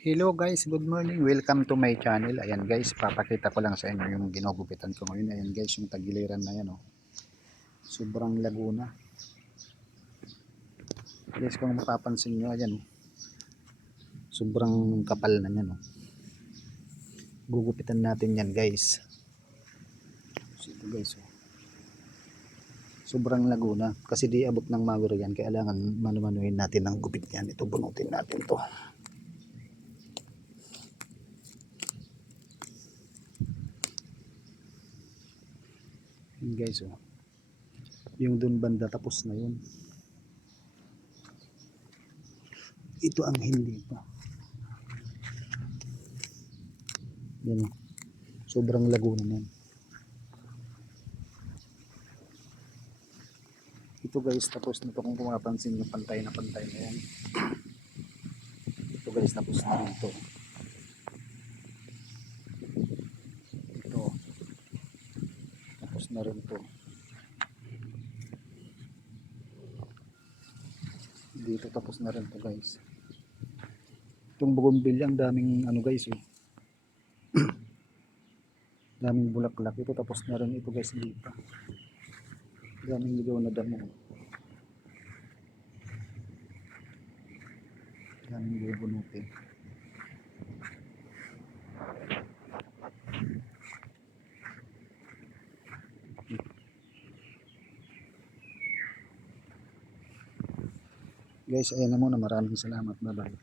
Hello guys, good morning. Welcome to my channel. Ayan guys, papakita ko lang sa inyo yung ginugupitan ko ngayon. Ayan guys, yung tagiliran na yan oh. Sobrang laguna. Guys, kung mapapansin nyo, ayan oh. Sobrang kapal na yan oh. Gugupitan natin yan guys. So, ito guys oh. Sobrang laguna. Kasi di abot ng mower yan. Kailangan manumanuhin natin ng gupit yan. Ito, bunutin natin to. Yun guys oh. Yung dun banda tapos na yun. Ito ang hindi pa. Yan oh. Sobrang laguna na yan. Ito guys tapos na to kung pumapansin yung pantay na pantay na yan. Ito guys tapos na rin to. Ito. Tapos na rin to. Dito tapos na rin to guys. Itong bugombilya ang daming ano guys eh. daming bulaklak. Ito tapos na rin ito guys dito. Daming ligaw na damo. Daming bubunutin. Guys, ayan na muna. Maraming salamat. Bye-bye.